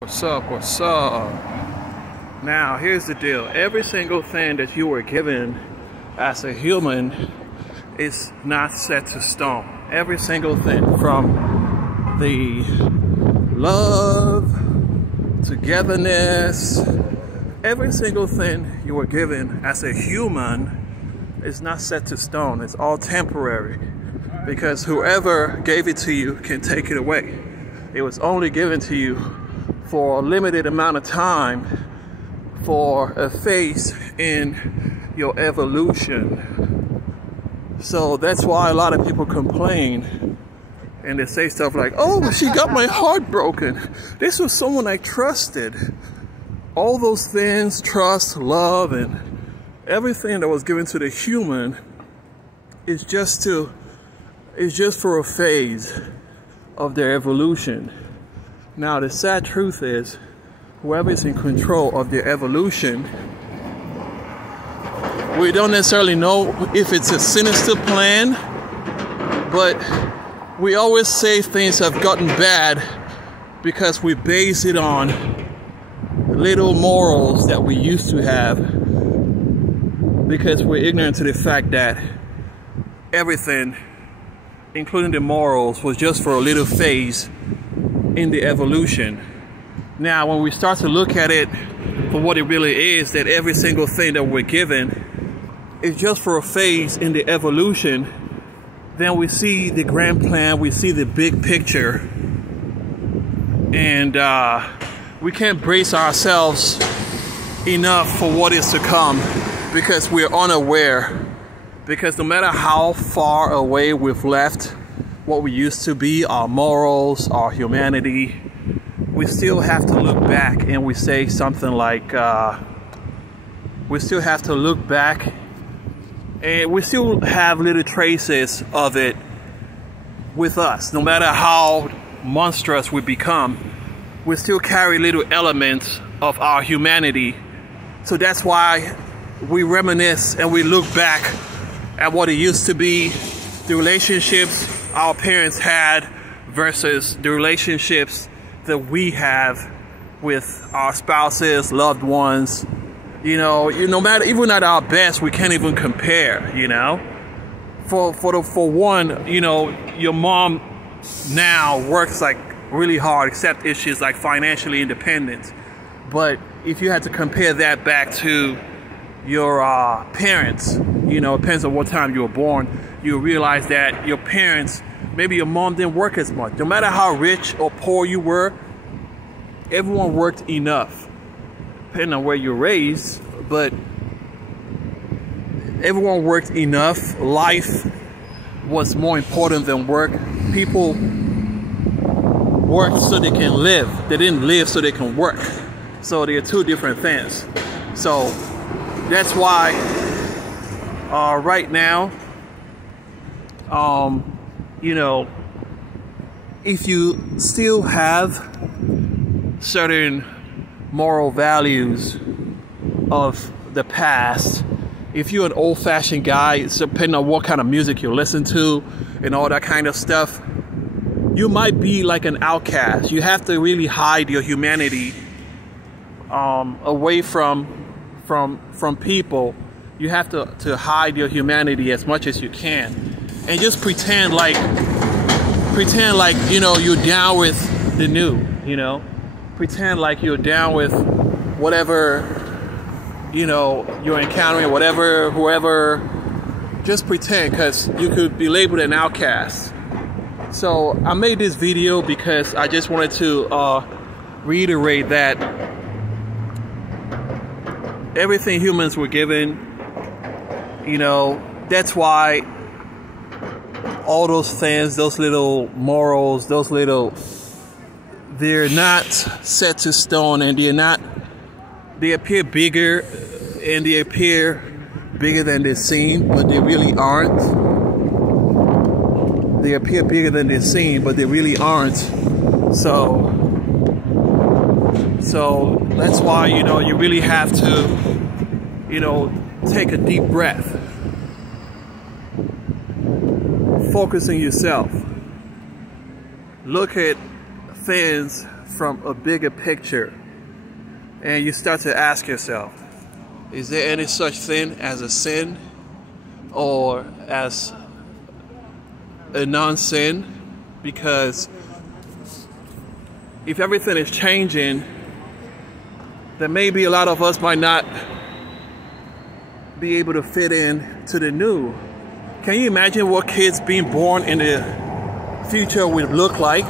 What's up? What's up? Now, here's the deal. Every single thing that you were given as a human is not set to stone. Every single thing, from the love, togetherness, every single thing you were given as a human is not set to stone. It's all temporary, because whoever gave it to you can take it away. It was only given to you for a limited amount of time, for a phase in your evolution. So that's why a lot of people complain and they say stuff like, oh, she got my heart broken. This was someone I trusted. All those things, trust, love, and everything that was given to the human is just for a phase of their evolution. Now, the sad truth is, whoever is in control of their evolution, we don't necessarily know if it's a sinister plan, but we always say things have gotten bad because we base it on little morals that we used to have, because we're ignorant to the fact that everything, including the morals, was just for a little phase in the evolution. Now, when we start to look at it for what it really is, that every single thing that we're given is just for a phase in the evolution, then we see the grand plan, we see the big picture, and we can't brace ourselves enough for what is to come, because we're unaware. Because no matter how far away we've left what we used to be, our morals, our humanity, we still have to look back, and we say something like, we still have to look back, and we still have little traces of it with us. No matter how monstrous we become, we still carry little elements of our humanity. So that's why we reminisce and we look back at what it used to be, the relationships our parents had versus the relationships that we have with our spouses, loved ones. You know, no matter, even at our best, we can't even compare, you know. For one, you know, your mom now works like really hard, except if she's like financially independent. But if you had to compare that back to your parents, you know, it depends on what time you were born, you realize that your parents, maybe your mom didn't work as much. No matter how rich or poor you were, everyone worked enough, depending on where you're raised, but everyone worked enough. Life was more important than work. People worked so they can live. They didn't live so they can work. So they're two different things. So that's why right now, you know, if you still have certain moral values of the past, if you're an old-fashioned guy, it's depending on what kind of music you listen to and all that kind of stuff, you might be like an outcast. You have to really hide your humanity away from people. You have to hide your humanity as much as you can, and just pretend like, you know, you're down with the new, you know, pretend like you're down with whatever, you know, you're encountering, whoever, just pretend, because you could be labeled an outcast. So I made this video because I just wanted to reiterate that everything humans were given, you know, that's why all those things, those little morals, they're not set to stone, and they appear bigger, and they appear bigger than they seem, but they really aren't. They appear bigger than they seem, but they really aren't. So that's why, you know, you really have to, you know, take a deep breath. Focus on yourself. Look at things from a bigger picture and you start to ask yourself, is there any such thing as a sin or as a non-sin? Because if everything is changing, then maybe a lot of us might not be able to fit in to the new. Can you imagine what kids being born in the future would look like?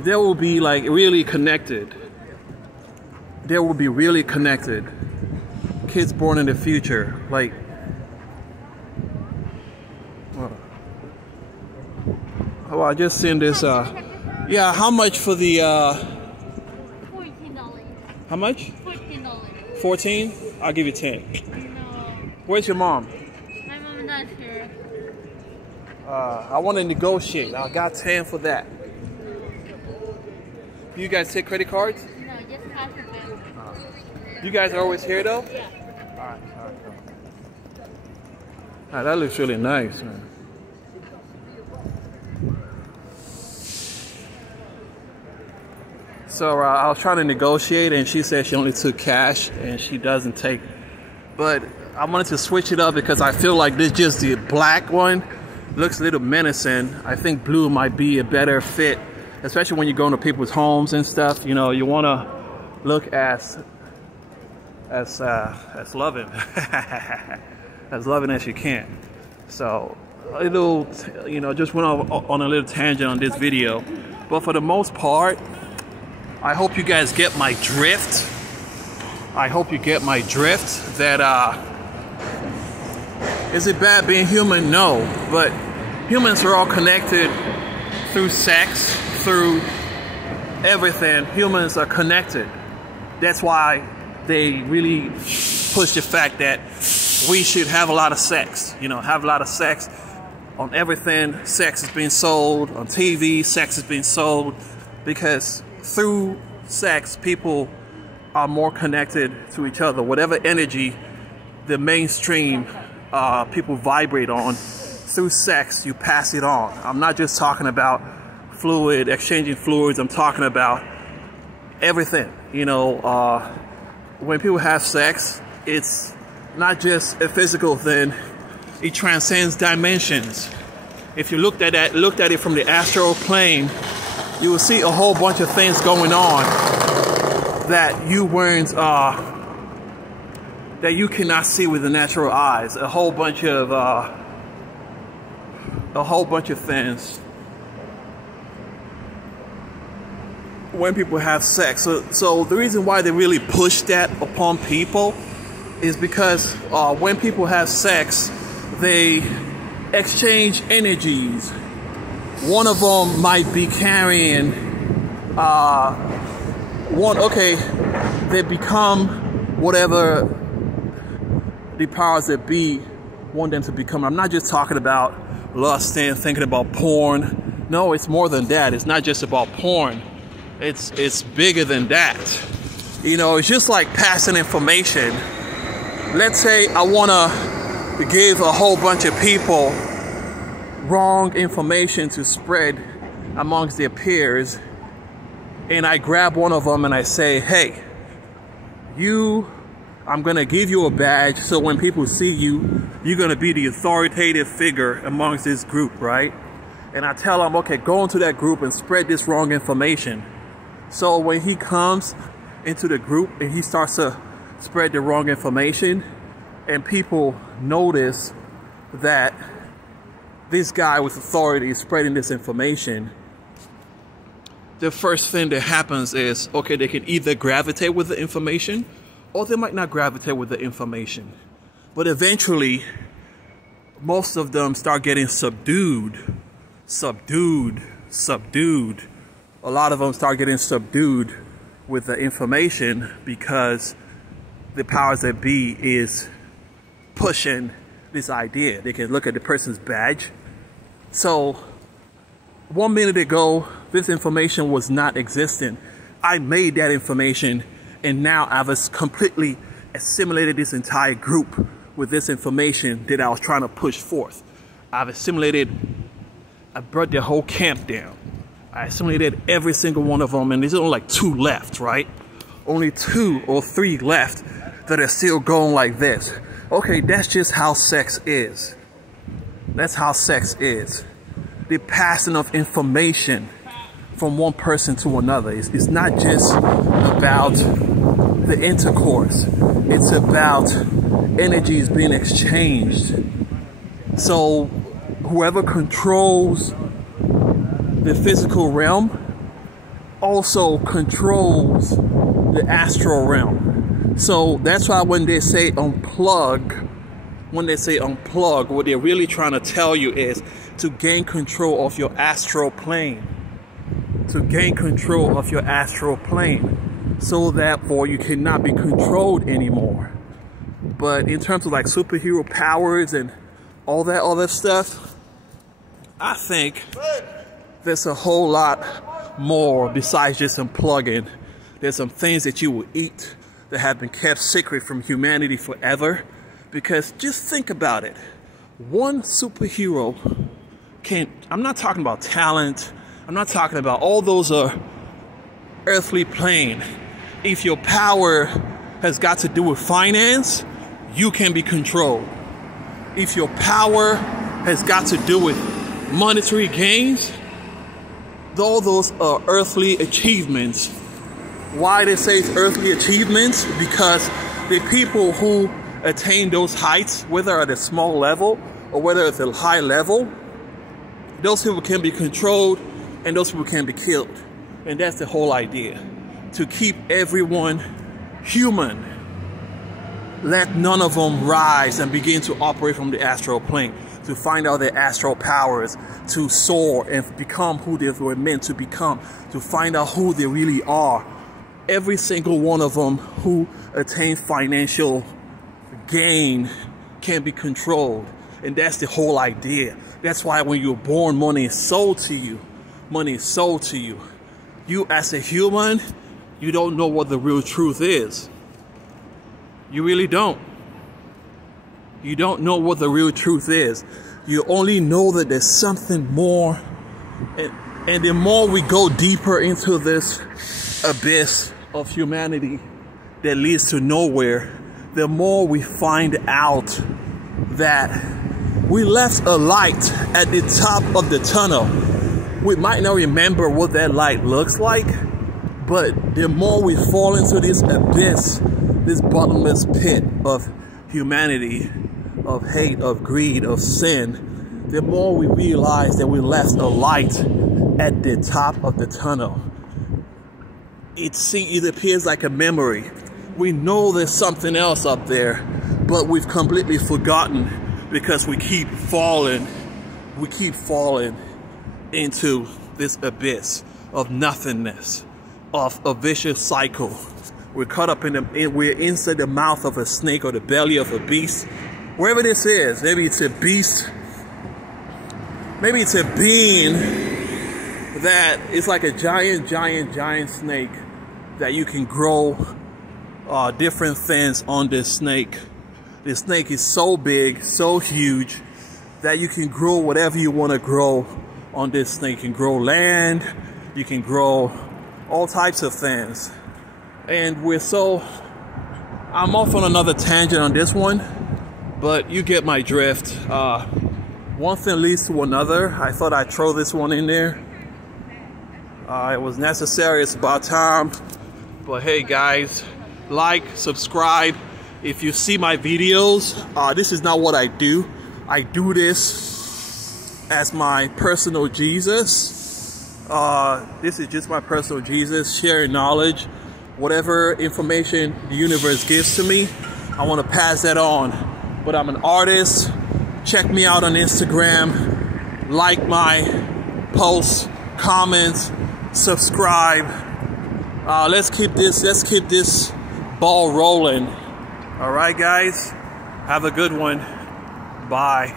They will be like really connected. They will be really connected. Kids born in the future, like, oh, I just seen this. Yeah, how much for the? $14. How much? $14. 14? I'll give you 10. No. Where's your mom? My mom not here. I want to negotiate. I got 10 for that. Do you guys take credit cards? No, just cash or bank. You guys are always here though? Yeah. Alright. Ah, that looks really nice, man. So I was trying to negotiate and she said she only took cash and she doesn't take. But I wanted to switch it up because I feel like this just the black one looks a little menacing. I think blue might be a better fit, especially when you go into people's homes and stuff. You know, you want to look as loving, as loving as you can. So a little, you know, just went on a little tangent on this video. But for the most part, I hope you guys get my drift. I hope you get my drift that is it bad being human? No, but humans are all connected through sex, through everything. Humans are connected. That's why they really push the fact that we should have a lot of sex. You know, have a lot of sex on everything. Sex is being sold on TV. Sex is being sold because through sex, people are more connected to each other. Whatever energy the mainstream people vibrate on, through sex, you pass it on. I'm not just talking about fluid, exchanging fluids. I'm talking about everything. You know, when people have sex, it's not just a physical thing. It transcends dimensions. If you looked at it from the astral plane, you will see a whole bunch of things going on that you weren't, that you cannot see with the natural eyes. A whole bunch of things when people have sex. So the reason why they really push that upon people is because when people have sex, they exchange energies. One of them might be carrying they become whatever the powers that be want them to become. I'm not just talking about lusting, thinking about porn. No, it's more than that. It's not just about porn. It's bigger than that. You know, it's just like passing information. Let's say I want to give a whole bunch of people wrong information to spread amongst their peers, and I grab one of them and I say, hey, I'm gonna give you a badge, so when people see you, you're gonna be the authoritative figure amongst this group, right? And I tell them, okay, go into that group and spread this wrong information. So when he comes into the group and he starts to spread the wrong information, and people notice that this guy with authority is spreading this information, the first thing that happens is, okay, they can either gravitate with the information or they might not gravitate with the information. But eventually, most of them start getting subdued. A lot of them start getting subdued with the information because the powers that be is pushing this idea. They can look at the person's badge. So 1 minute ago, this information was not existent. I made that information, and now I've completely assimilated this entire group with this information that I was trying to push forth. I brought the whole camp down. I assimilated every single one of them, and there's only like 2 left, right? Only 2 or 3 left that are still going like this. Okay, that's just how sex is. That's how sex is. The passing of information from one person to another. It's not just about the intercourse. It's about energies being exchanged. So whoever controls the physical realm also controls the astral realm. So that's why when they say unplug, what they're really trying to tell you is to gain control of your astral plane. To gain control of your astral plane, so that you cannot be controlled anymore. But in terms of like superhero powers and all that other stuff, I think there's a whole lot more besides just unplugging. There's some things that you will eat that have been kept secret from humanity forever. Because just think about it. One superhero can, I'm not talking about talent, I'm not talking about all those earthly plane. If your power has got to do with finance, you can be controlled. If your power has got to do with monetary gains, all those are earthly achievements. Why they say it's earthly achievements? Because the people who attain those heights, whether at a small level or whether at a high level, those people can be controlled and those people can be killed. And that's the whole idea. To keep everyone human. Let none of them rise and begin to operate from the astral plane, to find out their astral powers, to soar and become who they were meant to become, to find out who they really are. Every single one of them who attain financial gain can be controlled. And that's the whole idea. That's why when you're born, money is sold to you. Money is sold to you. You as a human, you don't know what the real truth is. You really don't. You don't know what the real truth is. You only know that there's something more. And the more we go deeper into this abyss of humanity that leads to nowhere, the more we find out that we left a light at the top of the tunnel. We might not remember what that light looks like, but the more we fall into this abyss, this bottomless pit of humanity, of hate, of greed, of sin, the more we realize that we left a light at the top of the tunnel. It appears like a memory. We know there's something else up there, but we've completely forgotten because we keep falling into this abyss of nothingness, of a vicious cycle. We're caught up we're inside the mouth of a snake or the belly of a beast. Wherever this is, maybe it's a beast, maybe it's a being that is like a giant snake that you can grow different things on this snake. This snake is so big, so huge, that you can grow whatever you want to grow on this snake. You can grow land, you can grow all types of things. And I'm off on another tangent on this one, but you get my drift. One thing leads to another. I thought I'd throw this one in there. It was necessary, it's about time. But hey guys, like, subscribe. If you see my videos, this is not what I do. I do this as my personal Jesus. This is just my personal Jesus, sharing knowledge. Whatever information the universe gives to me, I want to pass that on. But I'm an artist. Check me out on Instagram. Like my posts, comments, subscribe. Let's keep this ball rolling. All right, guys. Have a good one. Bye.